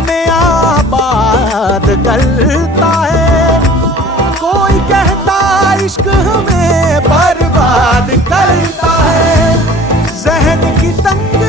हमें आबाद करता है। कोई कहता इश्क हमें बर्बाद करता है। जहन की तंग